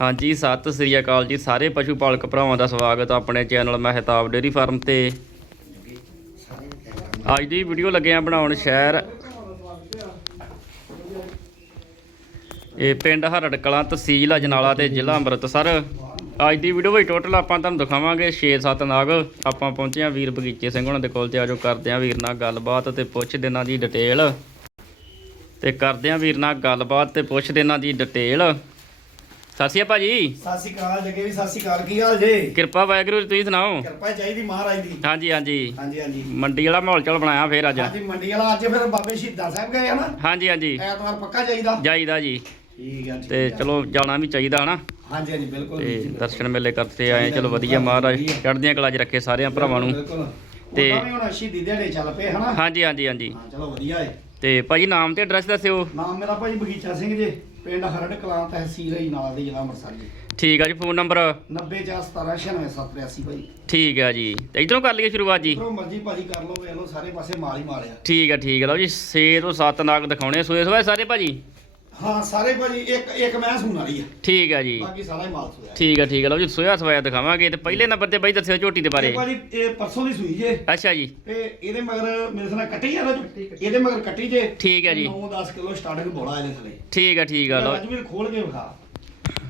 ਹਾਂਜੀ, ਸਤਿ ਸ੍ਰੀ ਅਕਾਲ ਜੀ ਸਾਰੇ ਪਸ਼ੂ ਪਾਲਕ ਭਰਾਵਾਂ ਦਾ ਸਵਾਗਤ ਆਪਣੇ ਚੈਨਲ ਮਹਿਤਾਬ ਡੇਰੀ ਫਾਰਮ ਤੇ। ਅੱਜ ਦੀ ਵੀਡੀਓ ਲੱਗੇ ਆ ਬਣਾਉਣ ਸ਼ਹਿਰ। ਇਹ ਪਿੰਡ ਹਰੜ ਕਲਾਂ ਤਹਿਸੀਲ ਅਜਨਾਲਾ ਤੇ ਜ਼ਿਲ੍ਹਾ ਅੰਮ੍ਰਿਤਸਰ। ਅੱਜ ਦੀ ਵੀਡੀਓ ਵਿੱਚ ਟੋਟਲ ਆਪਾਂ ਤੁਹਾਨੂੰ ਦਿਖਾਵਾਂਗੇ 6-7 ਨਾਗ। ਆਪਾਂ ਪਹੁੰਚੇ ਆ ਵੀਰ ਬਗੀਚੇ ਸਿੰਘ ਉਹਨਾਂ ਦੇ ਕੋਲ ਤੇ ਆਜੋ ਕਰਦੇ ਆ ਵੀਰ ਨਾਲ ਗੱਲਬਾਤ ਤੇ ਪੁੱਛਦੇ ਇਹਨਾਂ ਦੀ ਡਿਟੇਲ ਤੇ ਕਰਦੇ ਆ ਵੀਰ ਨਾਲ ਗੱਲਬਾਤ ਤੇ ਪੁੱਛਦੇ ਇਹਨਾਂ ਦੀ ਡਿਟੇਲ ਸਤਿ ਸ਼੍ਰੀ ਅਕਾਲ ਭਾਜੀ। ਸਤਿ ਸ਼੍ਰੀ ਅਕਾਲ ਜੱਗੇ ਵੀ ਸਤਿ ਸ਼੍ਰੀ ਅਕਾਲ। ਕੀ ਹਾਲ ਜੇ? ਕਿਰਪਾ ਵਾਹਿਗੁਰੂ ਜੀ, ਤੁਸੀਂ ਸੁਣਾਓ? ਕਿਰਪਾ ਚਾਹੀਦੀ ਮਹਾਰਾਜ ਦੀ। ਹਾਂਜੀ ਹਾਂਜੀ। ਹਾਂਜੀ ਹਾਂਜੀ। ਮੰਡੀ ਵਾਲਾ ਮਾਹੌਲ ਚਲ ਬਣਾਇਆ ਫੇਰ ਅੱਜ। ਹਾਂਜੀ ਮੰਡੀ ਵਾਲਾ ਅੱਜ ਫਿਰ ਬਾਬੇ ਸ਼ਹੀਦਾਂ ਸਾਹਿਬ ਗਏ ਆ ਨਾ? ਹਾਂਜੀ ਹਾਂਜੀ। ਐਤਵਾਰ ਪੱਕਾ ਚਾਹੀਦਾ ਜਾਈਦਾ ਜੀ। ਠੀਕ ਠੀਕ ਤੇ। ਚਲੋ ਜਾਣਾ ਵੀ ਚਾਹੀਦਾ ਹਨਾ। ਹਾਂਜੀ ਹਾਂਜੀ ਬਿਲਕੁਲ। ਤੇ ਜੀ। ਦਰਸ਼ਨ ਮੇਲੇ ਕਰਤੇ ਆਏ ਚਲੋ ਵਧੀਆ ਮਹਾਰਾਜ। ਚੜ੍ਹਦੀਆਂ ਕਲਾ 'ਚ ਰੱਖੇ ਸਾਰਿਆਂ ਭਰਾਵਾਂ ਨੂੰ। ਬਿਲਕੁਲ। ਤੇ- ਹੁਣ ਸ਼ਹੀਦੀ ਦਿਹਾੜੇ ਚੱਲ ਪਏ ਹਨਾ? ਹਾਂਜੀ ਹਾਂਜੀ ਹਾਂਜੀ। ਹਾਂ ਚਲੋ ਵਧੀਆ ਏ। ਤੇ ਭਾਜੀ ਨਾਮ ਤੇ ਐਡਰੈਸ ਦੱਸਿਓ। ਨਾਮ ਮੇਰਾ ਭਾਈ ਬਗੀਚਾ ਸਿੰਘ ਜੇ। ਪਿੰਡ ਹਰੜ ਕਲਾਂ ਤਹਿਸੀਲ ਹੀ ਨਾਲ ਦੇ ਜ਼ਿਲ੍ਹਾ ਅੰਮ੍ਰਿਤਸਰ ਜੀ। ਠੀਕ ਆ ਜੀ ਫੋਨ ਨੰਬਰ? 90417969783 ਭਾਈ। ਠੀਕ ਆ ਜੀ। ਤੇ ਇਧਰੋਂ ਕਰ ਲਈਏ ਸ਼ੁਰੂਆਤ ਜੀ। ਜਿੱਧਰੋਂ ਮਰਜ਼ੀ ਭਾਜੀ ਕਰ ਲਓ ਵੇਖ ਲਓ ਸਾਰੇ ਪਾਸੇ ਮਾਲ ਹੀ ਮਾਲ ਆ। ਠੀਕ ਆ ਠੀਕ ਆ। ਲਓ ਜੀ 6 ਤੋਂ 7 ਨਾਗ ਦਿਖਾਉਣੇ ਸੋਏ ਸੋਏ ਸਾਰੇ ਭਾਜੀ। ਹਾਂ ਸਾਰੇ ਭਾਜੀ ਇੱਕ ਇੱਕ ਮੈਂ ਸੂਣ ਵਾਲੀ ਆ। ਠੀਕ ਆ ਜੀ। ਬਾਕੀ ਸਾਰਾ ਹੀ ਮਾਲ ਸੂਆ ਠੀਕ ਆ ਠੀਕ ਆ। ਲਓ ਜੀ ਸੋਇਆ ਸਵਾਇਆ ਦਿਖਾਵਾਂਗੇ ਤੇ ਪਹਿਲੇ ਨੰਬਰ ਤੇ ਬਾਈ ਦੱਸਿਓ ਝੋਟੀ ਦੇ ਬਾਰੇ। ਇਹ ਭਾਜੀ ਇਹ ਪਰਸੋਂ ਦੀ ਸੂਈ ਜੇ। ਅੱਛਾ ਜੀ। ਤੇ ਇਹਦੇ ਮਗਰ ਮੇਰੇ ਸਾਹ ਕੱਟੀ ਆ ਨਾ ਇਹਦੇ ਮਗਰ ਕੱਟੀ ਜੇ। ਠੀਕ ਹੈ ਜੀ। 9-10 ਕਿਲੋ ਸਟਾਰਟਿੰਗ ਬੋਲਾ ਇਹਦੇ ਥਲੇ ਠੀਕ ਆ ਠੀਕ ਆ ਲਓ। ਅੱਜ ਵੀ ਖੋਲ ਕੇ ਵਿਖਾ।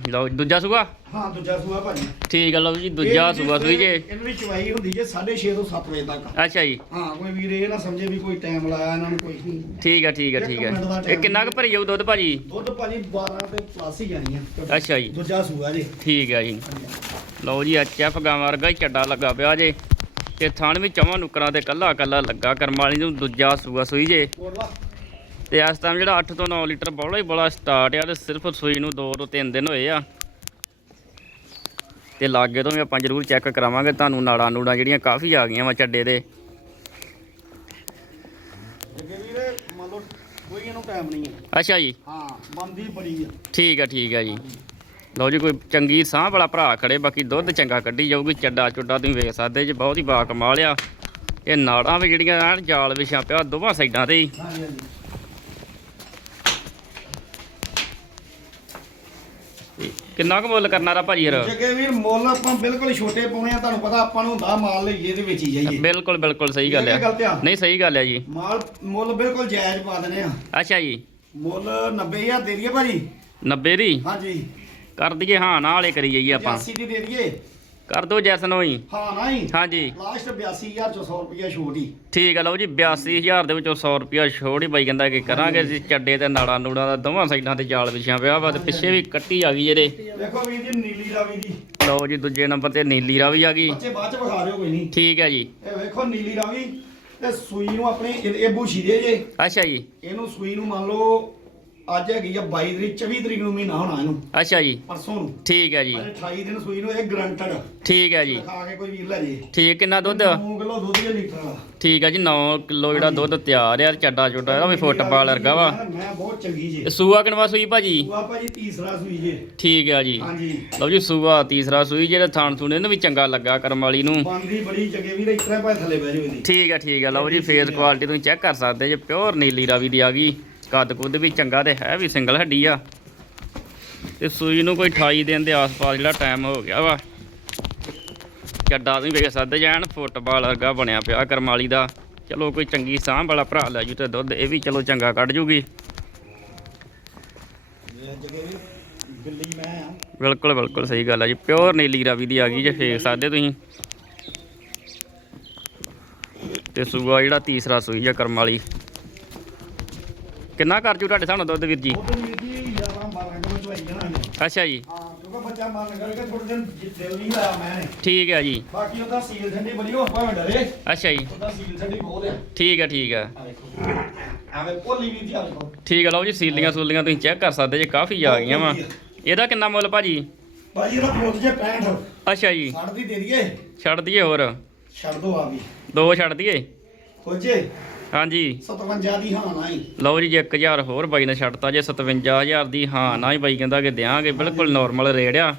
ਲਓ ਦੂਜਾ ਸੂਆ? ਹਾਂ ਦੂਜਾ ਸੂਆ ਭਾਜੀ। ਠੀਕ ਆ ਲਓ ਜੀ ਦੂਜਾ ਸੂਆ ਸੂਈ ਜੇ। ਇਹਨਾਂ ਦੀ ਚਵਾਈ ਹੁੰਦੀ ਜੇ 6:30 ਤੋਂ 7 ਵਜੇ ਤੱਕ। ਅੱਛਾ ਜੀ। ਹਾਂ ਕੋਈ ਵੀਰ ਇਹ ਨਾ ਸਮਝੇ ਵੀ ਕੋਈ ਟਾਈਮ ਲਾਇਆ ਇਹਨਾਂ ਨੂੰ ਕੋਈ ਨਹੀਂ। ਠੀਕ ਆ ਠੀਕ ਆ ਠੀਕ ਆ। ਇਹ ਕਿੰਨਾ ਕੁ ਭਰੀ ਜਾਊ ਦੁੱਧ ਭਾਜੀ? ਦੁੱਧ ਭਾਜੀ 12 ਤੇ ਪਲੱਸ ਹੀ ਜਾਣੀ ਆ। ਅੱਛਾ ਜੀ। ਦੂਜਾ ਸੂਆ ਜੀ। ਠੀਕ ਆ ਜੀ। ਲਓ ਜੀ ਐਚਐਫ ਗਾਂ ਵਰਗਾ ਹੀ ਚੱਡਾ ਲੱਗਾ ਪਿਆ ਜੇ। ਤੇ ਥਣ ਵੀ ਚਵਾਂ ਨੁਕਰਾਂ ਤੇ ਕੱਲਾ ਕੱਲਾ ਲੱਗਾ ਕਰਮ ਵਾਲੀ ਨੂੰ ਦੂਜਾ ਸੂਆ ਸੂਈ ਜੇ। ਤੇ ਇਸ ਟਾਈਮ ਜਿਹੜਾ 8 ਤੋਂ 9 ਲੀਟਰ ਬੋਲਾ ਹੀ ਬੜਾ ਸਟਾਰਟ ਆ ਤੇ ਸਿਰਫ ਸੂਈ ਨੂੰ 2 ਤੋਂ 3 ਦਿਨ ਹੋਏ ਆ। ਤੇ ਲਾਗੇ ਤੋਂ ਵੀ ਆਪਾਂ ਜ਼ਰੂਰ ਚੈੱਕ ਕਰਾਵਾਂਗੇ ਤੁਹਾਨੂੰ ਨਾੜਾਂ ਨੂੜਾਂ ਜਿਹੜੀਆਂ ਕਾਫੀ ਆ ਗਈਆਂ ਵਾ ਚੱਡੇ ਦੇ। ਅੱਗੇ ਵੀਰੇ ਮੰਨ ਲਓ ਕੋਈ ਇਹਨੂੰ ਟਾਈਮ ਨਹੀਂ ਹੈ। ਅੱਛਾ ਜੀ। ਹਾਂ ਬੰਦੀ ਬੜੀ ਆ। ਠੀਕ ਆ ਠੀਕ ਆ ਜੀ। ਲਓ ਜੀ ਕੋਈ ਚੰਗੀ ਸਾਂਭ ਵਾਲਾ ਭਰਾ ਖੜੇ ਬਾਕੀ ਦੁੱਧ ਚੰਗਾ ਕੱਢੀ ਜਾਊਗੀ ਚੱਡਾ ਚੁੱਡਾ ਤੁਸੀਂ ਵੇਖ ਸਕਦੇ ਜੀ ਬਹੁਤ ਹੀ ਬਾ ਕਮਾਲ ਆ। ਇਹ ਨਾੜਾਂ ਵੀ ਜਿਹੜੀਆਂ ਐਨ ਜਾਲ ਵਿਛਾਂ ਪਿਆ ਦੋਵਾਂ ਸਾਈਡਾਂ ਤੇ ਹੀ। ਹਾਂਜੀ ਹਾਂਜੀ। ਕਿੰਨਾ ਕੁ ਮੁੱਲ ਕਰਨਾ ਰਾ ਭਾਜੀ ਯਾਰ? ਜੱਗੇ ਵੀਰ ਮੁੱਲ ਆਪਾਂ ਬਿਲਕੁਲ ਛੋਟੇ ਪਾਉਣੇ ਆ ਤੁਹਾਨੂੰ ਪਤਾ ਆਪਾਂ ਨੂੰ ਹੁੰਦਾ ਮਾਲ ਲਈਏ ਤੇ ਵੇਚੀ ਜਾਈਏ। ਬਿਲਕੁਲ ਬਿਲਕੁਲ ਸਹੀ ਗੱਲ ਇਹ ਆ। ਨਹੀਂ ਸਹੀ ਗੱਲ ਆ ਜੀ। ਮਾਲ ਮੁੱਲ ਬਿਲਕੁਲ ਜਾਇਜ਼ ਪਾ ਦਨੇ ਆ। ਅੱਛਾ ਜੀ। ਮੁੱਲ 90000 ਦੇ ਦਈਏ ਭਾਜੀ। 90 ਦੀ? ਹਾਂਜੀ। ਕਰ ਦਈਏ ਹਾਂ ਨਾ ਵਾਲੇ ਕਰੀ ਜਾਈਏ ਆਪਾਂ। 85 ਦੀ ਦੇ ਦਈਏ। ਕਰ ਦੋ ਜੈਸਨ ਹੋਈ ਹਾਂ ਨਹੀਂ। ਹਾਂਜੀ। ਲਾਸਟ 82000 ਚ 100 ਰੁਪਇਆ ਛੋਟ ਹੀ। ਠੀਕ ਆ ਲਓ ਜੀ 82000 ਦੇ ਵਿੱਚੋਂ 100 ਰੁਪਿਆ ਛੋੜ ਹੀ। ਬਾਈ ਕਹਿੰਦਾ ਕਿ ਕਰਾਂਗੇ ਅਸੀਂ ਚੱਡੇ ਤੇ ਨਾੜਾਂ ਨੂੜਾਂ ਦਾ ਦੋਵਾਂ ਸਾਈਡਾਂ ਤੇ ਜਾਲ ਵਿਛਿਆ ਪਿਆ ਵਾ ਤੇ ਪਿੱਛੇ ਵੀ ਕੱਟੀ ਆ ਗਈ ਜਿਹੜੇ ਦੇਖੋ ਵੀਰ ਜੀ ਨੀਲੀ ਰਾਵੀ ਦੀ। ਲਓ ਜੀ ਦੂਜੇ ਨੰਬਰ ਤੇ ਨੀਲੀ ਰਾਵੀ ਆ ਗਈ। ਬੱਚੇ ਬਾਅਦ ਚ ਵਿਖਾ ਦਿਓ ਕੋਈ ਨਹੀਂ। ਠੀਕ ਹੈ ਜੀ। ਇਹ ਵੇਖੋ ਨੀਲੀ ਰਾਵੀ ਤੇ ਸੂਈ ਨੂੰ ਆਪਣੀ ਇਹ ਇਹ ਬੂਸ਼ੀ ਦੇ ਜੇ। ਅੱਛਾ ਜੀ। ਇਹਨੂੰ ਸੂਈ ਨੂੰ ਮੰਨ ਲਓ ਅੱਜ ਹੈਗੀ ਆ 22 ਤਰੀਕ 24 ਤਰੀਕ ਨੂੰ ਮਹੀਨਾ ਹੋਣਾ ਇਹਨੂੰ। ਅੱਛਾ ਜੀ। ਪਰਸੋਂ ਨੂੰ। ਠੀਕ ਹੈ ਜੀ। ਅਜੇ 28 ਦਿਨ ਸੂਈ ਨੂੰ ਇਹ ਗਰੰਟਡ ਠੀਕ ਹੈ ਜੀ। ਖਾ ਕੇ ਕੋਈ ਵੀਰ ਲੈ ਜੇ। ਠੀਕ ਕਿੰਨਾ ਦੁੱਧ? 9 ਕਿਲੋ ਦੁੱਧ ਦੇ ਲੀਟਰ ਵਾਲਾ। ਠੀਕ ਹੈ ਜੀ 9 ਕਿਲੋ ਜਿਹੜਾ ਦੁੱਧ ਤਿਆਰ ਆ ਚੱਡਾ ਚੁੱਡਾ ਇਹਦਾ ਵੀ ਫੁੱਟਬਾਲ ਵਰਗਾ ਵਾ। ਮੈਂ ਬਹੁਤ ਚੰਗੀ ਜੇ। ਇਹ ਸੂਆ ਕਿਨਵਾ ਸੂਈ ਭਾਜੀ? ਤੂੰ ਆਪਾਂ ਜੀ ਤੀਸਰਾ ਸੂਈ ਜੇ। ਠੀਕ ਹੈ ਜੀ। ਹਾਂਜੀ। ਲਓ ਜੀ ਸੂਆ ਤੀਸਰਾ ਸੂਈ ਜਿਹੜੇ ਥਾਣ ਥੂਣ ਇਹਨੂੰ ਵੀ ਚੰਗਾ ਲੱਗਾ ਕਰਮ ਵਾਲੀ ਨੂੰ। ਬੰਦੀ ਬੜੀ ਜਗੇ ਵੀਰ ਇਸ ਤਰ੍ਹਾਂ ਭਾਵੇਂ ਥੱਲੇ ਬਹਿ ਠੀਕ ਹੈ ਠੀਕ ਹੈ। ਲਓ ਜੀ ਫੇਸ ਕੁਆਲਿਟੀ ਤੁਸੀਂ ਚੈੱਕ ਕਰ ਸਕਦੇ ਜੇ ਪਿਓਰ ਨੀਲੀ ਰਾਵੀ ਦੀ ਆ ਗਈ। ਕੱਦ ਕੁੱਦ ਵੀ ਚੰਗਾ ਤੇ ਹੈ ਵੀ ਸਿੰਗਲ ਹੱਡੀ ਆ। ਤੇ ਸੂਈ ਨੂੰ ਕੋਈ 28 ਦਿਨ ਦੇ ਆਸ-ਪਾਸ ਜਿਹੜਾ ਟਾਈਮ ਹੋ ਗਿਆ ਵਾ। ਚੱਡਾ ਤੁਸੀਂ ਵੇਖ ਸਕਦੇ ਜਾਨ ਫੁੱਟਬਾਲ ਵਰਗਾ ਬਣਿਆ ਪਿਆ ਕਰਮਾਲੀ ਦਾ। ਚਲੋ ਕੋਈ ਚੰਗੀ ਸਾਂਭ ਵਾਲਾ ਭਰਾ ਲੈ ਜੂ ਤੇ ਦੁੱਧ, ਇਹ ਵੀ ਚਲੋ ਚੰਗਾ ਕੱਢ ਜੂਗੀ। ਬਿਲਕੁਲ ਬਿਲਕੁਲ ਸਹੀ ਗੱਲ ਆ ਜੀ। ਪਿਓਰ ਨੀਲੀ ਰਾਵੀ ਦੀ ਆ ਗਈ ਜੇ ਫੇਕ ਸਕਦੇ ਤੁਸੀਂ। ਤੇ ਸੂਆ ਜਿਹੜਾ ਤੀਸਰਾ ਸੂਈ ਆ ਕਰਮਾਲੀ। ਕਿੰਨਾ ਕਰ ਜੂ ਤੁਹਾਡੇ ਸਾਹਮਣੇ ਦੁੱਧ ਵੀਰ ਜੀ? ਉਹ ਵੀਰ ਜੀ 11 12 ਕਿਲੋ ਚਵਾਈ ਜਾਣਾ ਇਹਨੇ। ਅੱਛਾ ਜੀ। ਹਾਂ ਕਿਉਂਕਿ ਬੱਚਾ ਮਨ ਕਰਕੇ ਥੋੜੇ ਦਿਨ ਜ- ਦਿਲ ਨਹੀਂ ਲਾਇਆ ਮੈਂ। ਨੇ ਠੀਕ ਹੈ ਜੀ। ਬਾਕੀ ਉਹਦਾ ਸੀਲ ਠੰਡੀ ਬੜੀ ਹੋ ਭਾਵੇਂ ਡਰੇ। ਅੱਛਾ ਜੀ। ਉਹਦਾ ਸੀਲ ਠੰਡੀ ਬਹੁਤ ਆ। ਠੀਕ ਹੈ ਠੀਕ ਹੈ ਆ ਵੇਖੋ ਐਵੇਂ ਭੋਲੀ ਵੀ ਜੀ ਆ ਵੇਖੋ ਠੀਕ ਹੈ ਲਓ ਜੀ ਸੀਲੀਆਂ ਸੂਲੀਆਂ ਤੁਸੀਂ ਚੈੱਕ ਕਰ ਸਕਦੇ ਜੇ ਕਾਫੀ ਆ ਗਈਆਂ ਵਾ। ਇਹਦਾ ਕਿੰਨਾ ਮੁੱਲ ਭਾਜੀ? ਭਾਜੀ ਇਹਦਾ ਮੁੱਲ ਜੇ 65 ਅੱਛਾ ਜੀ। ਛੱਡ ਦੀ ਦੇ ਦਈਏ। ਛੱਡ ਦਈਏ ਹੋਰ? ਛੱਡ ਦੋ ਆ ਵੀ। ਦੋ ਛੱਡ ਦਈਏ? ਖੋਜੇ। ਹਾਂਜੀ। 57 ਦੀ ਹਾਂ ਨਾ ਹੀ ਲਓ ਜੀ ਜੇ 1000 ਹੋਰ ਬਾਈ ਨੇ ਛੱਡਤਾ ਜੇ 57000 ਦੀ ਹਾਂ ਨਾ ਹੀ ਬਾਈ ਕਹਿੰਦਾ ਕਿ ਦਿਆਂਗੇ ਬਿਲਕੁਲ ਨਾਰਮਲ ਰੇਟ ਆ।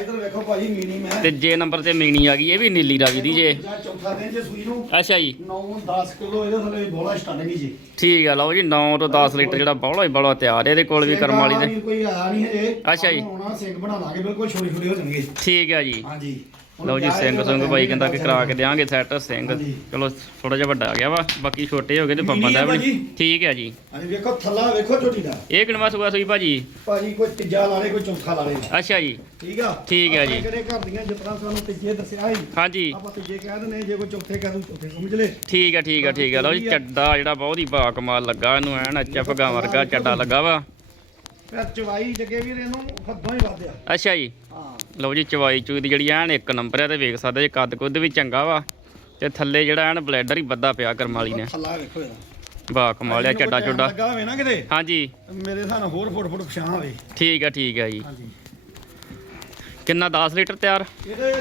ਇਧਰ ਵੇਖੋ ਭਾਜੀ ਮੀਣੀ ਮੈਂ। ਤੇ ਜੇ ਨੰਬਰ ਤੇ ਮੀਣੀ ਆ ਗਈ ਇਹ ਵੀ ਨੀਲੀ ਰਾਵੀ ਦੀ ਜੇ। ਜਾਂ ਚੌਥਾ ਦਿਨ ਜੇ ਸੂਈ ਨੂੰ ਅੱਛਾ ਜੀ। 9-10 ਕਿਲੋ ਇਹਦੇ ਥੱਲੇ ਬੋਲਾ ਸਟਾਰਟ ਨਹੀਂ ਜੀ। ਠੀਕ ਆ ਲਓ ਜੀ 9 ਤੋਂ 10 ਲੀਟਰ ਜਿਹੜਾ ਬੌਲਾ ਹੀ ਬੌਲਾ ਤਿਆਰ ਇਹਦੇ ਕੋਲ ਵੀ ਕਰਮ ਵਾਲੀ ਦੇ ਕੋਈ ਆਇਆ ਨਹੀਂ ਹਜੇ। ਅੱਛਾ ਜੀ। ਆਉਣਾ ਸਿੰਘ ਬਣਾ ਲਾਂਗੇ ਬਿਲਕੁਲ ਛੋਟੇ ਛੋਟੇ ਹੋ ਜਾਣਗੇ। ਠੀਕ ਆ ਜੀ। ਹਾਂਜੀ। ਲਓ ਜੀ ਸਿੰਘ ਸਿੰਘ ਬਾਈ ਕਹਿੰਦਾ ਕਿ ਕਰਾ ਕੇ ਦੇਾਂਗੇ ਸੈੱਟ ਸਿੰਘ। ਚਲੋ ਥੋੜਾ ਜਿਹਾ ਵੱਡਾ ਆ ਗਿਆ ਵਾ ਬਾਕੀ ਛੋਟੇ ਹੋ ਗਏ ਤੇ ਪੰਪਾਂ ਦਾ ਵੀ। ਠੀਕ ਹੈ ਜੀ। ਹਾਂਜੀ ਵੇਖੋ ਥੱਲਾ ਵੇਖੋ ਝੋਟੀ ਦਾ। ਇਹ ਕਿਨਵਾ ਸੁਗਾ ਸੂਈ ਭਾਜੀ। ਭਾਜੀ ਕੋਈ ਤੀਜਾ ਲਾ ਲੇ ਕੋਈ ਚੌਥਾ ਲਾ ਲੇ ਅੱਛਾ ਜੀ। ਠੀਕ ਆ? ਠੀਕ ਆ ਜੀ। ਆਪਣੇ ਘਰੇ ਦੀਆਂ ਤਰ੍ਹਾਂ ਸਾਨੂੰ ਤੀਜੇ ਦੱਸਿਆ ਸੀ? ਹਾਂਜੀ। ਆਪਾਂ ਤੀਜੇ ਕਹਿ ਦਿੰਦੇ ਜੇ ਕੋਈ ਚੌਥੇ ਕਹਿ ਦੂ ਚੌਥੇ ਸਮਝ ਲੈ ਠੀਕ ਆ ਠੀਕ ਆ ਠੀਕ ਆ ਲਓ ਜੀ ਚੱਡਾ ਜਿਹੜਾ ਬਹੁਤ ਹੀ ਬਾ ਕਮਾਲ ਲੱਗਾ ਇਹਨੂੰ ਐਨ ਅੱਛਾ ਭਗਾ ਵਰਗਾ ਚੱਡਾ ਲੱਗਾ ਵਾ। ਫਿਰ ਚਵਾਈ ਜਗੇ ਵੀਰ ਇਹਨੂੰ ਹੱਦੋਂ ਹੀ ਵਧਿਆ ਅੱਛਾ ਜੀ। ਹਾਂ। ਲਓ ਜੀ ਚਵਾਈ ਚੂਈ ਦੀ ਜਿਹੜੀ ਐਨ ਇੱਕ ਨੰਬਰ ਹੈ ਤੇ ਵੇਖ ਸਕਦੇ ਜੇ ਕੱਦ ਕੁੱਦ ਵੀ ਚੰਗਾ ਵਾ। ਤੇ ਥੱਲੇ ਜਿਹੜਾ ਐਨ ਬਲੈਡਰ ਹੀ ਬੱਦਾ ਪਿਆ ਕਰਮ ਵਾਲੀ ਨੇ। ਥੱਲਾ ਵੇਖੋ ਇਹਦਾ। ਬਾ ਕਮਾਲਿਆ ਇਹਨੂੰ ਚੱਡਾ ਚੁੱਡਾ। ਲੱਗਾ ਹੋਵੇ ਨਾ ਕਿਤੇ। ਹਾਂਜੀ। ਮੇਰੇ ਨਾਲ ਹੋਰ ਫੁੱਟ ਫੁੱਟ ਪਛਾਣ ਹੋਵੇ। ਠੀਕ ਆ ਠੀਕ ਆ ਜੀ। ਹਾਂਜੀ। ਕਿੰਨਾ 10 ਲੀਟਰ ਤਿਆਰ? ਇਹਦੇ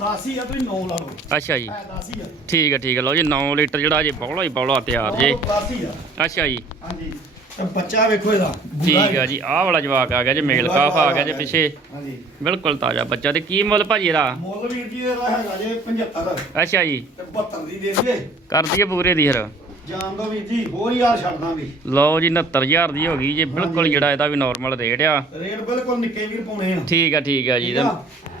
10 ਹੀ ਆ ਤੁਸੀਂ 9 ਲਾ ਲਓ। ਅੱਛਾ ਜੀ। ਐ 10 ਹੀ ਆ। ਠੀਕ ਆ ਠੀਕ ਆ। ਲਓ ਜੀ 9 ਲੀਟਰ ਜਿਹੜਾ ਜੇ ਬੌਲਾ ਹੀ ਬੌਲਾ ਤਿਆਰ ਜੇ। 10 ਹੀ ਆ। ਅੱਛਾ ਜੀ। ਹਾਂਜੀ। ਤੇ ਬੱਚਾ ਵੇਖੋ ਇਹਦਾ। ਬੁੱਢਾ ਠੀਕ ਆ ਜੀ ਆਹ ਵਾਲਾ ਜਵਾਕ ਆ ਗਿਆ ਜੇ ਮੇਲ ਕਾਫ ਆ ਗਿਆ ਜੇ ਪਿੱਛੇ। ਹਾਂਜੀ। ਬਿਲਕੁਲ ਤਾਜ਼ਾ ਬੱਚਾ ਤੇ ਕੀ ਮੁੱਲ ਭਾਜੀ ਇਹਦਾ? ਮੁੱਲ ਵੀਰ ਜੀ ਇਹਦਾ ਹੈਗਾ ਜੇ 75 ਅੱਛਾ ਜੀ। ਤੇ 72 ਦੀ ਦੇ ਦਈਏ। ਕਰ ਦਈਏ ਪੂਰੇ ਦੀ ਫਿਰ। ਜਾਨ ਦੋ ਵੀਰ ਜੀ ਹੋਰ ਯਾਰ ਛੱਡ ਦਾਂਗੇ ਲਓ ਜੀ 69000 ਦੀ ਹੋ ਗਈ ਜੇ। ਬਿਲਕੁਲ ਜਿਹੜਾ ਇਹਦਾ ਵੀ ਨਾਰਮਲ ਰੇਟ ਆ। ਰੇਟ ਬਿਲਕੁਲ ਨਿੱਕੇ ਵੀਰ ਪਾਉਣੇ ਆ। ਠੀਕ ਆ ਠੀਕ ਆ ਜੀ?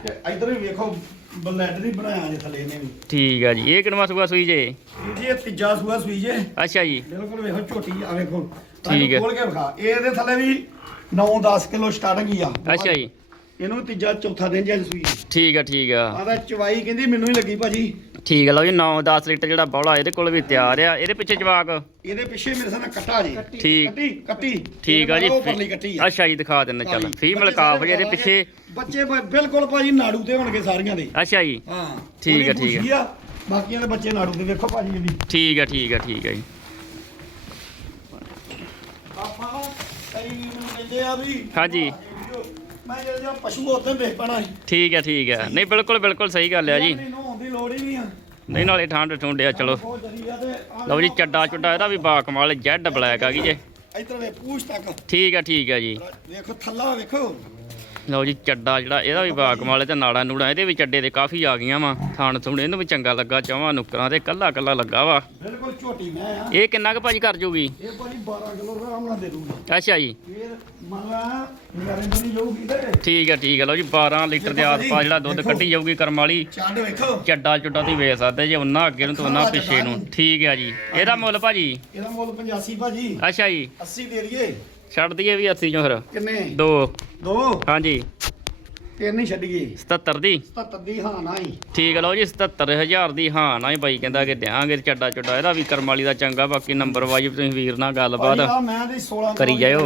ਤੇ ਇਧਰ ਵੀ ਵੇਖੋ ਬਲੈਡ ਦੀ ਬਣਾਇਆ ਜੇ ਥੱਲੇ ਇਹਨੇ ਵੀ। ਠੀਕ ਆ ਜੀ। ਇਹ ਕਿਨਵਾ ਸੁਗਾ ਸੂਈ ਜੇ? ਵੀਰ ਜੀ ਇਹ ਤੀਜਾ ਸੂਆ ਸੂਈ ਜੇ। ਅੱਛਾ ਜੀ। ਬਿਲਕੁਲ ਵੇਖੋ ਝੋਟੀ ਆ ਵੇਖੋ। ਠੀਕ ਹੈ। ਖੋਲ ਕੇ ਵਿਖਾ। ਇਹਦੇ ਥੱਲੇ ਵੀ 9-10 ਕਿਲੋ ਸਟਾਰਟਿੰਗ ਹੀ ਆ। ਅੱਛਾ ਜੀ। ਇਹਨੂੰ ਤੀਜਾ ਚੌਥਾ ਦਿਨ ਜੇ ਸੂਈ ਠੀਕ ਆ ਠੀਕ ਆ। ਆਦਾ ਚਵਾਈ ਕਹਿੰਦੀ ਮੈਨੂੰ ਹੀ ਲੱਗੀ ਭਾਜੀ। ਠੀਕ ਆ ਲਓ ਜੀ 9-10 ਲੀਟਰ ਜਿਹੜਾ ਬੌਲਾ ਇਹਦੇ ਕੋਲ ਵੀ ਤਿਆਰ ਆ। ਇਹਦੇ ਪਿੱਛੇ ਜਵਾਕ? ਇਹਦੇ ਪਿੱਛੇ ਮੇਰੇ ਸਾਹਮਣੇ ਕੱਟਾ ਜੀ। ਠੀਕ। ਕੱਟੀ ਕੱਟੀ। ਠੀਕ ਆ ਜੀ ਉਹ ਪਰਲੀ ਕੱਟੀ ਆ। ਅੱਛਾ ਜੀ ਦਿਖਾ ਦਿੰਦੇ ਚੱਲ। ਫੀਮੇਲ ਕਾਫ ਜੇ ਇਹਦੇ ਪਿੱਛੇ। ਬੱਚੇ ਬਿਲਕੁਲ ਭਾਜੀ ਨਾੜੂ ਤੇ ਹੋਣਗੇ ਸਾਰੀਆਂ ਦੇ। ਅੱਛਾ ਜੀ। ਹਾਂ। ਠੀਕ ਆ, ਠੀਕ ਆ। ਬਾਕੀਆਂ ਦੇ ਬੱਚੇ ਨਾੜੂ ਤੇ ਵੇਖੋ ਭਾਜੀ ਇਹਦੀ। ਠੀਕ ਆ ਠੀਕ ਆ ਠੀਕ ਆ ਜੀ। ਆਪਾਂ ਕਈ ਮੈਨੂੰ ਕਹਿੰਦੇ ਆ ਵੀ ਹਾਂਜੀ। ਮੈਂ ਜਿਹੜਾ ਜਿਹੜਾ ਪਸ਼ੂ ਉੱਥੇ ਵੇਖ ਪੈਣਾ ਸੀ। ਠੀਕ ਆ ਠੀਕ ਆ। ਨਹੀਂ ਬਿਲਕੁਲ ਬਿਲਕੁਲ ਸਹੀ ਗੱਲ ਆ ਜੀ। ਮੈਨੂੰ ਆਉਣ ਦੀ ਲੋੜ ਹੀ ਨਹੀਂ ਆ। ਨਹੀਂ ਨਾਲੇ ਠੰਡ ਠੁੰਡਿਆ ਚਲੋ। ਬਹੁਤ ਜਰੀ ਆ ਤੇ ਆਹ ਲਓ ਜੀ ਚੱਡਾ ਚੁੱਡਾ ਇਹਦਾ ਵੀ ਬਾ ਕਮਾਲ ਜੈਡ ਬਲੈਕ ਆ ਗਈ ਜੇ। ਇੱਧਰ ਵੇ ਪੂਛ ਤੱਕ। ਠੀਕ ਆ ਠੀਕ ਆ ਜੀ। ਵੇਖੋ ਥੱਲਾ ਵੇਖੋ। ਲਓ ਜੀ ਚੱਡਾ ਜਿਹੜਾ ਇਹਦਾ ਵੀ ਬਾ ਕਮਾਲ ਹੈ ਤੇ ਨਾੜਾ ਨੂੜਾ ਇਹਦੇ ਵੀ ਚੱਡੇ ਤੇ ਕਾਫੀ ਆ ਗਈਆਂ ਵਾ ਥਾਣ ਥੁਣ ਇਹਨੂੰ ਵੀ ਚੰਗਾ ਲੱਗਾ ਚਵਾਂ ਨੁਕਰਾਂ ਤੇ ਕੱਲਾ ਕੱਲਾ ਲੱਗਾ ਵਾ। ਬਿਲਕੁਲ ਝੋਟੀ ਮੈਂ ਆ। ਇਹ ਕਿੰਨਾ ਕੁ ਭਾਜੀ ਕਰ ਜੂਗੀ ਇਹ ਭਾਜੀ 12 ਕਿਲੋ ਆਰਾਮ ਨਾਲ ਦੇ ਦੂੰਗਾ। ਅੱਛਾ ਜੀ। ਫਿਰ ਮੰਨ ਲਾ ਨਿਗਾਰੇ ਬਣੀ ਜਾਊਗੀ ਤੇ। ਠੀਕ ਆ ਠੀਕ ਆ ਲਓ ਜੀ 12 ਲੀਟਰ ਦੇ ਆਸ-ਪਾਸ ਜਿਹੜਾ ਦੁੱਧ ਕੱਢੀ ਜਾਊਗੀ ਕਰਮ ਵਾਲੀ। ਛੱਡ ਵੇਖੋ। ਚੱਡਾ ਚੁੱਡਾ ਤੁਸੀਂ ਵੇਚ ਸਕਦੇ ਜੇ ਉਹਨਾਂ ਅੱਗੇ ਨੂੰ ਤੇ ਉਹਨਾਂ ਪਿੱਛੇ ਨੂੰ। ਠੀਕ ਆ ਜੀ। ਇਹਦਾ ਮੁੱਲ ਭਾਜੀ? ਇਹਦਾ ਮੁੱਲ 85 ਭਾਜੀ। ਅੱਛਾ ਜੀ। 80 ਦੇ ਦਈਏ। ਛੱਡ ਦਈਏ ਵੀ 80 ਚੋਂ ਫਿਰ। ਕਿੰਨੇ? ਦੋ। ਦੋ? ਹਾਂਜੀ। ਤਿੰਨ ਹੀ ਛੱਡੀਏ 77 ਦੀ? 77 ਦੀ ਹਾਂ ਨਾ ਹੀ। ਠੀਕ ਲਓ ਜੀ 77000 ਦੀ ਹਾਂ ਨਾ ਹੀ ਬਾਈ ਕਹਿੰਦਾ ਕਿ ਦਿਆਂਗੇ ਚੱਡਾ ਚੁੱਡਾ ਇਹਦਾ ਵੀ ਕਰਮ ਵਾਲੀ ਦਾ ਚੰਗਾ ਬਾਕੀ ਨੰਬਰ ਵਾਜib ਤੁਸੀਂ ਵੀਰ ਨਾਲ ਗੱਲਬਾਤ ਮੈਂ 16 ਕਰੀ ਜਾਇਓ।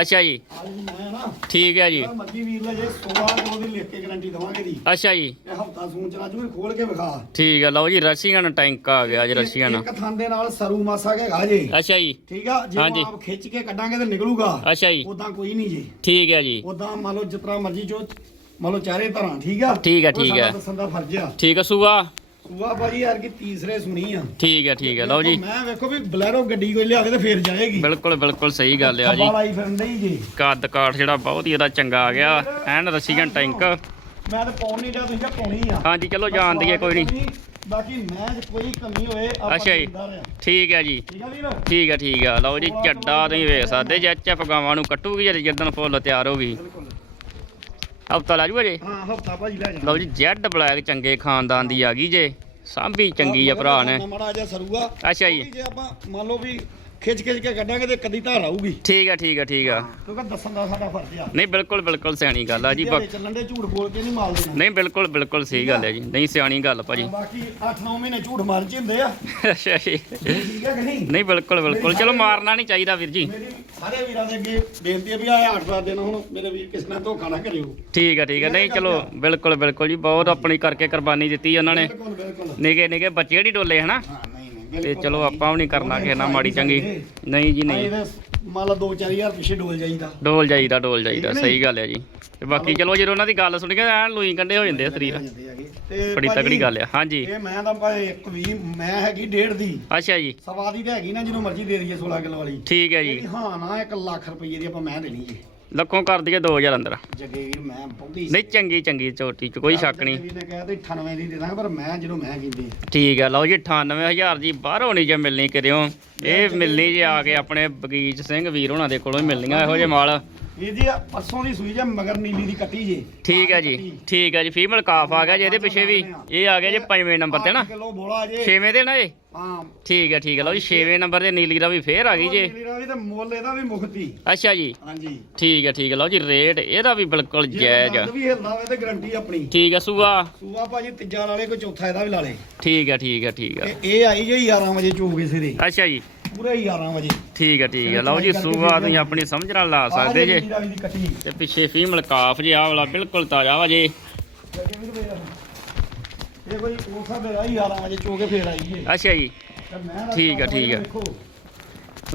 ਅੱਛਾ ਜੀ। ਠੀਕ ਹੈ ਜੀ। ਜਿਹੜਾ ਮਰਜ਼ੀ ਵੀਰ ਲੈ ਜੇ 16 ਕਿਲੋ ਦੀ ਲਿਖ ਕੇ ਗਾਰੰਟੀ ਦਵਾਂਗੇ ਦੀ ਅੱਛਾ ਜੀ। ਇਹ ਹਫਤਾ ਸੂਨ ਚ ਰਾਜੂ ਖੋਲ ਕੇ ਵਿਖਾ। ਠੀਕ ਆ ਲਓ ਜੀ ਰਸ਼ੀਅਨ ਟੈਂਕ ਆ ਗਿਆ ਜੀ ਰਸ਼ੀਅਨ ਇੱਕ ਥਾਂ ਦੇ ਨਾਲ ਸਰੂ ਮਾਸਾ ਕੇ ਹੈਗਾ ਜੇ। ਅੱਛਾ ਜੀ। ਠੀਕ ਆ ਜੇ। ਆਪ ਖਿੱਚ ਕੇ ਕੱਢਾਂਗੇ ਤੇ ਨਿਕਲੂਗਾ। ਅੱਛਾ ਜੀ। ਉਦਾਂ ਕੋਈ ਨਹੀਂ ਜੀ। ਠੀਕ ਹੈ ਜੀ। ਉਦਾਂ ਮੰਨ ਲਓ ਜਿਤਨਾ ਮਰਜ਼ੀ ਜੋ ਮੰਨ ਲਓ ਚਾਰੇ ਤਰ੍ਹਾਂ ਠੀਕ ਆ? ਠੀਕ ਆ, ਉਹ ਠੀਕ ਆ। ਦੱਸਣ ਦਾ ਫਰਜ਼ ਆ। ਠੀਕ ਆ ਸੂਆ? ਸੂਆ ਭਾਜੀ ਯਾਰ ਕੀ ਤੀਸਰੇ ਸੁਣੀ ਆ। ਠੀਕ ਹੈ ਠੀਕ ਹੈ ਲਓ ਜੀ। ਮੈਂ ਵੇਖੋ ਵੀ ਬਲੈਰੋ ਗੱਡੀ ਕੋਈ ਲਿਆਵੇ ਤੇ ਫੇਰ ਜਾਏਗੀ। ਬਿਲਕੁਲ ਬਿਲਕੁਲ ਸਹੀ ਗੱਲ ਆ ਜੀ। ਖੱਬਾ ਲਾਈ ਫਿਰਦੇ ਹੀ ਜੀ। ਕੱਦ ਕਾਠ ਜਿਹੜਾ ਬਹੁਤ ਹੀ ਇਹਦਾ ਚੰਗਾ ਆ ਗਿਆ। ਐਨ ਰਸ਼ੀਅਨ ਟੈਂਕ ਮੈਂ ਤਾਂ ਪਾਉਣ ਨਹੀਂ ਰਿਹਾ ਤੁਸੀਂ ਕਿਹਾ ਪਾਉਣੀ ਆ। ਹਾਂਜੀ ਚਲੋ ਜਾਣ ਦਈਏ ਕੋਈ ਨਹੀਂ। ਬਾਕੀ ਮੈਂ ਜੇ ਕੋਈ ਕਮੀ ਹੋਏ ਆਪਾਂ ਅੱਛਾ ਜੀ। ਜ਼ਿੰਮੇਦਾਰ ਆ। ਠੀਕ ਹੈ ਜੀ। ਠੀਕ ਆ ਵੀਰ? ਠੀਕ ਹੈ ਲਓ ਜੀ ਚੱਡਾ ਤੁਸੀਂ ਵੇਖ ਸਕਦੇ ਜੇ ਐਚਐਫ ਗਾਵਾਂ ਨੂੰ ਕੱਟੂਗੀ ਜਦ ਜਿੱਦਣ ਫੁੱਲ ਤਿਆਰ ਹੋ ਗਈ ਬਿਲਕੁਲ। ਹਫਤਾ ਲਾ ਜੂਗਾ ਜੀ? ਹਾਂ ਹਫਤਾ ਭਾਜੀ ਲੈ ਜਾ ਲਓ ਜੀ ਜੈਡ ਬਲੈਕ ਚੰਗੇ ਖਾਨਦਾਨ ਦੀ ਆ ਗਈ ਜੇ। ਸਾਂਭੀ ਚੰਗੀ ਆ ਭਰਾ ਨੇ। ਮਾੜਾ ਜਿਹਾ ਸਰੂਗਾ। ਅੱਛਾ ਜੀ। ਜੇ ਆਪਾਂ ਮੰਨ ਲਓ ਵੀ ਖਿੱਚ ਖਿੱਚ ਕੇ ਕੱਢਾਂਗੇ ਤੇ ਕਦੀ ਧਾਰ ਆਊਗੀ। ਠੀਕ ਆ ਠੀਕ ਆ ਠੀਕ ਆ। ਕਿਉਂਕਿ ਦੱਸਣ ਦਾ ਸਾਡਾ ਫਰਜ਼ ਆ। ਨਹੀਂ ਬਿਲਕੁਲ ਬਿਲਕੁਲ ਸਿਆਣੀ ਗੱਲ ਆ ਜੀ ਬਾ- ਚੱਲਣ ਦੇ ਝੂਠ ਬੋਲ ਕੇ ਨਹੀਂ ਮਾਲ ਦੇਣਾ ਨਹੀਂ ਬਿਲਕੁਲ ਬਿਲਕੁਲ ਸਹੀ ਗੱਲ ਹੈ ਜੀ। ਨਹੀਂ ਸਿਆਣੀ ਗੱਲ ਭਾਜੀ। ਬਾਕੀ 8-9 ਮਹੀਨੇ ਝੂਠ ਮਾਰ ਚ ਹੁੰਦੇ ਆ। ਅੱਛਾ ਜੀ। ਠੀਕ ਹੈ ਕਿ ਨਹੀਂ? ਨਹੀਂ ਬਿਲਕੁਲ ਬਿਲਕੁਲ। ਚਲੋ ਮਾਰਨਾ ਨਹੀਂ ਚਾਹੀਦਾ ਵੀਰ ਜੀ। ਮੇਰੀ ਸਾਰੇ ਵੀਰਾਂ ਦੇ ਅੱਗੇ ਬੇਨਤੀ ਹੈ ਵੀ ਆਹ 8 ਦਿਨ ਹੁਣ ਮੇਰੇ ਵੀਰ ਕਿਸ ਨਾਲ ਧੋਖਾ ਨਾ ਕਰਿਓ। ਠੀਕ ਆ ਠੀਕ ਆ। ਨਹੀਂ ਚਲੋ ਬਿਲਕੁਲ ਬਿਲਕੁਲ ਜੀ। ਬਹੁਤ ਆਪਣੀ ਕਰਕੇ ਕੁਰਬਾਨੀ ਦਿੱਤੀ ਉਹਨਾਂ ਨੇ। ਬਿਲਕੁਲ ਬਿਲਕੁਲ। ਨਿਗੇ ਨਿਗੇ ਬੱਚੇ ਜਿਹੜੀ ਡੋਲੇ ਹਨਾ? ਤੇ ਚਲੋ ਆਪਾਂ ਵੀ ਨਹੀਂ ਕਰਨਾ ਕਿਸੇ ਨਾਲ ਮਾੜੀ ਚੰਗੀ। ਨਹੀਂ ਜੀ ਨਹੀਂ। ਮੰਨ ਲਾ 2-4000 ਪਿੱਛੇ ਡੋਲ ਜਾਈਦਾ। ਡੋਲ ਜਾਈਦਾ ਡੋਲ ਜਾਈਦਾ ਸਹੀ ਗੱਲ ਹੈ ਜੀ। ਤੇ ਬਾਕੀ ਚਲੋ। ਜਦੋਂ ਉਹਨਾਂ ਦੀ ਗੱਲ ਸੁਣ ਕੇ ਐਨ ਲੂਈ ਕੰਡੇ ਹੋ ਜਾਂਦੇ ਆ ਸਰੀਰ। ਤੇ ਬੜੀ ਤਕੜੀ ਗੱਲ ਆ। ਹਾਂਜੀ। ਇਹ ਮੈਂ ਤਾਂ ਭਾਈ ਇੱਕ ਵੀ ਮੈਂ ਹੈਗੀ ਡੇਢ ਦੀ। ਅੱਛਾ ਜੀ। ਸਵਾ ਦੀ ਤਾਂ ਹੈਗੀ ਨਾ ਜਿਹਨੂੰ ਮਰਜ਼ੀ ਦੇ ਦਈਏ 16 ਕਿਲੋ ਵਾਲੀ। ਠੀਕ ਹੈ ਜੀ। ਹਾਂ ਨਾ 1 ਲੱਖ ਰੁਪਏ ਦੀ ਆਪਾਂ ਮੈਂ ਦੇਣੀ ਜੀ। ਲੱਖੋਂ ਕਰ ਦਈਏ 2000 ਅੰਦਰ। ਜੱਗੇ ਵੀਰ ਮੈਂ ਬਹੁਤੀ ਨਹੀਂ ਚੰਗੀ ਚੰਗੀ ਝੋਟੀ ਚ ਕੋਈ ਸ਼ੱਕ ਨਹੀਂ। ਵੀਰ ਨੇ ਕਿਹਾ ਤੇ 98 ਦੀ ਦੇ ਦਾਂਗੇ ਪਰ ਮੈਂ ਜਦੋਂ ਮੈਂ ਕਹਿੰਦੇ ਠੀਕ ਹੈ ਲਓ ਜੀ 98000 ਜੀ ਬਾਹਰੋਂ ਨਹੀਂ ਜੇ ਮਿਲਣੀ ਕਰਿਓ ਇਹ ਮਿਲਣੀ ਜੇ ਆ ਕੇ ਆਪਣੇ ਬਗੀਚ ਸਿੰਘ ਵੀਰ ਹੋਣਾ ਦੇ ਕੋਲੋਂ ਹੀ ਮਿਲਣੀਆਂ ਇਹੋ ਜਿਹੇ ਮਾਲ। ਇਹ ਜੀ ਪਰਸੋਂ ਦੀ ਸੂਈ ਜੇ ਮਗਰ ਨੀਲੀ ਦੀ ਕੱਟੀ ਜੇ। ਠੀਕ ਹੈ ਜੀ ਠੀਕ ਹੈ ਜੀ ਫੀਮੇਲ ਕਾਫ ਆ ਗਿਆ ਜੀ ਇਹਦੇ ਪਿੱਛੇ ਵੀ। ਇਹ ਆ ਗਿਆ ਜੀ ਪੰਜਵੇਂ ਨੰਬਰ ਤੇ ਨਾ। ਕਿਲੋ ਬੋਲਾ ਜੇ। ਛੇਵੇਂ ਤੇ ਨਾ ਇਹ? ਹਾਂ। ਠੀਕ ਹੈ ਠੀਕ ਹੈ ਲਓ ਜੀ ਛੇਵੇਂ ਨੰਬਰ ਤੇ ਨੀਲੀ ਦਾ ਵੀ ਫੇਰ ਆ ਗਈ ਜੀ। ਨੀਲੀ ਰਾਵੀ ਤੇ ਮੁੱਲ ਇਹਦਾ ਵੀ ਮੁਕਤੀ। ਅੱਛਾ ਜੀ। ਹਾਂਜੀ। ਠੀਕ ਹੈ ਠੀਕ ਹੈ ਲਓ ਜੀ ਰੇਟ ਇਹਦਾ ਵੀ ਬਿਲਕੁਲ ਜਾਇਜ਼ ਆ। ਦੰਦ ਵੀ ਹਿਲਦਾ ਹੋਵੇ ਤੇ ਗਰੰਟੀ ਆਪਣੀ। ਠੀਕ ਹੈ ਸੂਆ? ਸੂਆ ਭਾਜੀ ਤੀਜਾ ਲਾ ਲੇ ਕੋਈ ਚੌਥਾ ਇਹਦਾ ਵੀ ਲਾ ਲੇ ਠੀਕ ਹੈ ਠੀਕ ਹੈ ਠੀਕ ਹੈ। ਇਹ ਆਈ ਜੇ 11 ਵਜੇ ਕਿਸੇ ਦੇ ਅੱਛਾ ਜੀ। ਪੂਰੇ 11 ਵਜੇ। ਠੀਕ ਹੈ ਠੀਕ ਹੈ ਲਓ ਜੀ ਸੂਆ ਤੁਸੀਂ ਆਪਣੀ ਸਮਝ ਨਾਲ ਲਾ ਸਕਦੇ ਜੇ। ਤੇ ਪਿੱਛੇ ਫੀਮੇਲ ਕਾਫ ਜੀ ਆਹ ਵਾਲਾ ਬਿਲਕੁਲ ਤਾਜ਼ਾ ਵਾ ਜੇ। ਇਹ ਕੋਈ ਕੋਸਾ ਦੇ ਆਈ 11 ਵਜੇ ਚੋਕੇ ਫੇਰ ਆਈ ਜੇ ਅੱਛਾ ਜੀ। ਠੀਕ ਆ, ਠੀਕ ਆ।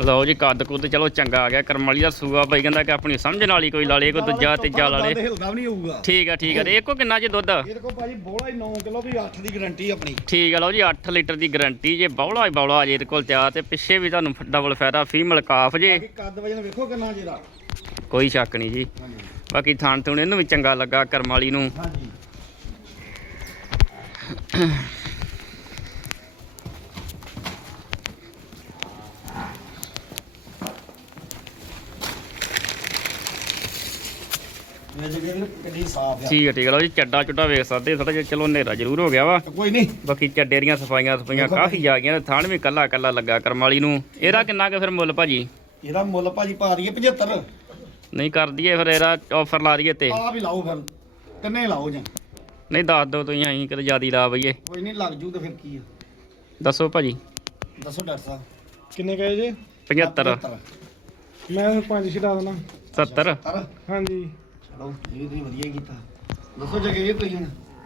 ਲਓ ਜੀ ਕੱਦ ਕੁੱਦ ਚਲੋ ਚੰਗਾ ਆ ਗਿਆ। ਕਰਮ ਵਾਲੀ ਦਾ ਸੂਆ ਬਾਈ ਕਹਿੰਦਾ ਕਿ ਆਪਣੀ ਸਮਝ ਨਾਲ ਹੀ ਕੋਈ ਲਾ ਲੇ ਕੋਈ ਦੂਜਾ ਤੀਜਾ ਲਾ ਲੇ ਦੰਦ ਹਿਲਦਾ ਵੀ ਨਹੀਂ ਹੋਊਗਾ। ਠੀਕ ਆ ਠੀਕ ਆ ਤੇ ਇੱਕੋ ਕਿੰਨਾ ਜੀ ਦੁੱਧ? ਇਹ ਦੇਖੋ ਭਾਜੀ ਬੋਲਾ ਹੀ 9 ਕਿਲੋ ਵੀ 8 ਦੀ ਗਾਰੰਟੀ ਆਪਣੀ। ਠੀਕ ਆ ਲਓ ਜੀ 8 ਲੀਟਰ ਦੀ ਗਾਰੰਟੀ ਜੇ ਬੌਲਾ ਹੀ ਬੌਲਾ ਜੇ ਇਹਦੇ ਕੋਲ ਤਿਆਰ ਤੇ ਪਿੱਛੇ ਵੀ ਤੁਹਾਨੂੰ ਡਬਲ ਫਾਇਦਾ ਫੀਮੇਲ ਕਾਫ ਜੇ। ਬਾਕੀ ਕੱਦ ਵਜਨ ਵੇਖੋ ਕਿੰਨਾ ਜਿਹੜਾ ਕੋਈ ਸ਼ੱਕ ਨਹੀਂ ਜੀ। ਬਾਕੀ ਥਾਣ ਥੁਣ ਇਹਨੂੰ ਵੀ ਚੰਗਾ ਲੱਗਾ ਕਰਮ ਵਾਲੀ ਨੂੰ। ਹਾਂਜੀ ਇਹ ਸਾਫ਼ ਆ। ਠੀਕ ਆ ਠੀਕ ਆ। ਲਓ ਜੀ ਚੱਡਾ ਚੁੱਡਾ ਵੇਖ ਸਕਦੇ ਥੋੜਾ ਜਿਹਾ ਚਲੋ ਹਨੇਰਾ ਜ਼ਰੂਰ ਹੋ ਗਿਆ ਵਾ। ਕੋਈ ਨਹੀਂ। ਬਾਕੀ ਚੱਡੇ ਦੀਆਂ ਸਫਾਈਆਂ ਸਫਾਈਆਂ ਕਾਫੀ ਜਾ ਗਈਆਂ ਤੇ ਥਾਣ ਵੀ ਕੱਲਾ ਕੱਲਾ ਲੱਗਾ ਕਰਮ ਵਾਲੀ ਨੂੰ। ਇਹਦਾ ਕਿੰਨਾ ਕੁ ਫਿਰ ਮੁੱਲ ਭਾਜੀ? ਇਹਦਾ ਮੁੱਲ ਭਾਜੀ ਪਾ ਦਈਏ 75 ਨਹੀਂ ਕਰ ਦਈਏ ਫਿਰ ਇਹਦਾ ਆਫਰ ਲਾ ਦਈਏ ਤੇ। ਆ ਵੀ ਲਾਓ ਫਿਰ ਕਿੰਨੇ ਲਾਓ ਜਾਂ। ਨਹੀਂ ਦੱਸ ਦਿਓ ਤੁਸੀਂ ਅਸੀਂ ਕਿਤੇ ਜਿਆਦੀ ਲਾ ਬਈਏ। ਕੋਈ ਨਹੀਂ ਲੱਗ ਜੂ ਤੇ ਫਿਰ ਕੀ ਆ। ਦੱਸੋ ਭਾਜੀ। ਦੱਸੋ ਡਾਕਟਰ ਸਾਹਿਬ। ਕਿੰਨੇ ਕਹੇ ਜੇ? 75 ਮੈਂ ਪੰਜ ਛਡਾ ਦੇਣਾ। 70 ਤਰ ਹਾਂਜੀ। ਚਲੋ ਇਹ ਵੀ ਵਧੀਆ ਕੀਤਾ। ਦੱਸੋ ਜਗੇ ਇਹ ਤੁਸੀਂ ਹੁਣ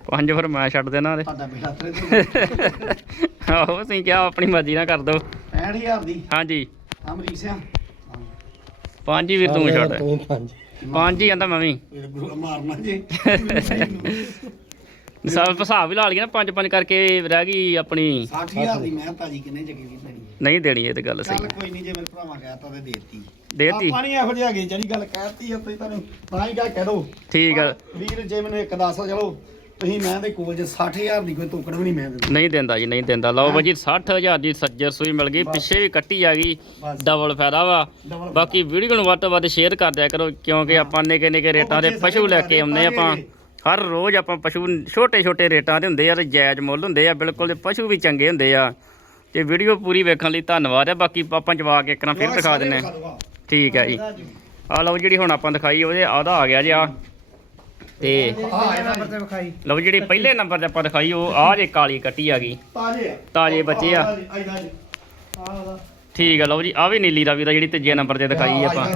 ਪੰਜ ਫਿਰ ਮੈਂ ਛੱਡ ਦੇਣਾ ਤੇ ਤੁਹਾਡਾ ਤੇਰੇ ਤੇ ਆਹੋ ਤੁਸੀਂ ਕਿਹਾ ਆਪਣੀ ਮਰਜ਼ੀ ਨਾਲ ਕਰ ਦਿਓ। 65000 ਦੀ? ਹਾਂਜੀ। ਅਮਰੀਕ ਸਿਆ? ਪੰਜ ਹੀ ਵੀਰ ਤੂੰ ਛੱਡ। ਪੰਜ ਪੰਜ ਹੀ। ਕਹਿੰਦਾ ਮੈਂ ਵੀ। ਇਹ ਗੁਰੂ ਮਾਰਨਾ ਜੇ। ਸਭ ਹਿਸਾਬ ਵੀ ਲਾ ਲਈਏ ਨਾ ਪੰਜ ਪੰਜ ਕਰਕੇ ਰਹਿ ਗਈ ਆਪਣੀ। 60000 ਦੀ ਮੈਂ ਤਾਜੀ ਕਿੰਨੇ ਜਗੇ ਦੀ ਹੈ? ਨਹੀਂ ਦੇਣੀ ਇਹ ਤੇ ਗੱਲ ਚੱਲ ਸਹੀ ਕੋਈ ਨਹੀਂ ਜੇ ਮੇਰੇ ਭਰਾਵਾਂ ਕਹਿਤਾ ਤੇ ਦੇਤੀ। ਦੇਤੀ? ਆਪਾਂ ਨਹੀਂ ਇਹੋ ਜਿਹੇ ਹੈਗੇ ਜਿਹੜੀ ਗੱਲ ਕਹਿਤੀ ਆ ਤੁਸੀਂ ਤੁਹਾਨੂੰ ਤਾਂ ਹੀ ਕਹ ਕਹਿ ਦੋ। ਠੀਕ ਆ। ਵੀਰ ਜੇ ਮੈਨੂੰ ਇੱਕ ਦੱਸ ਚਲੋ ਤੁਸੀਂ ਮੈਂ ਦੇ ਕੋਲ ਜੇ 60000 ਦੀ ਕੋਈ ਤੋਕੜ ਵੀ ਨਹੀਂ ਮੈਂ ਦਿੰਦਾ। ਨਹੀਂ ਦਿੰਦਾ ਜੀ ਨਹੀਂ ਦਿੰਦਾ। ਲਓ ਬਾਜੀ 60000 ਦੀ ਸੱਜਰ ਸੂਈ ਮਿਲ ਗਈ ਪਿੱਛੇ ਵੀ ਕੱਟੀ ਆ ਗਈ ਬਸ। ਡਬਲ ਫਾਇਦਾ ਵਾ। Double ਬਾਕੀ ਵੀਡੀਓ ਨੂੰ ਵੱਧ ਤੋਂ ਵੱਧ ਸ਼ੇਅਰ ਕਰ ਦਿਆ ਕਰੋ ਕਿਉਂਕਿ ਆਪਾਂ ਨਿੱਕੇ ਨਿੱਕੇ ਰੇਟਾਂ ਦੇ ਪਸ਼ੂ ਲੈ ਕੇ ਆਉਂਦੇ ਆਪਾਂ। ਹਰ ਰੋਜ਼ ਆਪਾਂ ਪਸ਼ੂ ਛੋਟੇ ਛੋਟੇ ਰੇਟਾਂ ਦੇ ਹੁੰਦੇ ਆ ਤੇ ਜਾਇਜ਼ ਮੁੱਲ ਹੁੰਦੇ ਆ, ਬਿਲਕੁਲ ਤੇ ਪਸ਼ੂ ਵੀ ਚੰਗੇ ਹੁੰਦੇ ਆ। ਤੇ ਵੀਡੀਓ ਪੂਰੀ ਵੇਖਣ ਲਈ ਧੰਨਵਾਦ ਹੈ ਬਾਕੀ ਆਪਾਂ ਜਵਾ ਕੇ ਇੱਕ ਨਾ ਫਿਰ ਦਿਖਾ ਦਿੰਨੇ ਆ। ਠੀਕ ਹੈ ਜੀ। ਆ ਲਓ ਜਿਹੜੀ ਹੁਣ ਆਪਾਂ ਦਿਖਾਈ, ਉਹਦੇ ਆਦਾ ਆ ਗਿਆ ਜੀ, ਆ। ਤੇ ਨੰਬਰ ਲਓ ਜਿਹੜੀ ਪਹਿਲੇ ਨੰਬਰ ਤੇ ਆਪਾਂ ਦਿਖਾਈ, ਉਹ ਆ ਜੇ ਕਾਲੀ ਕੱਟੀ ਆ ਗਈ। ਤਾਜੇ ਤਾਜੇ ਬੱਚੇ ਆ। ਠੀਕ ਆ, ਲਓ ਜੀ ਆ ਵੀ ਨੀਲੀ ਰਾਵੀ ਦਾ ਜਿਹੜੀ ਤੀਜੇ ਨੰਬਰ ਤੇ ਦਿਖਾਈ ਆਪਾਂ।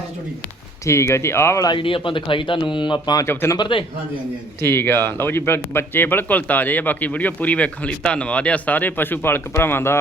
ਠੀਕ ਹੈ ਜੀ ਆਹ ਵਾਲਾ ਜਿਹੜੀ ਆਪਾਂ ਦਿਖਾਈ ਤੁਹਾਨੂੰ ਆਪਾਂ ਚੌਥੇ ਨੰਬਰ ਤੇ? ਹਾਂਜੀ ਹਾਂਜੀ ਹਾਂਜੀ। ਠੀਕ ਆ ਲਓ ਜੀ ਬੱਚੇ ਬਿਲਕੁਲ ਤਾਜ਼ੇ ਆ ਬਾਕੀ ਵੀਡੀਓ ਪੂਰੀ ਵੇਖਣ ਲਈ ਧੰਨਵਾਦ ਆ ਸਾਰੇ ਪਸ਼ੂ ਪਾਲਕ ਭਰਾਵਾਂ ਦਾ।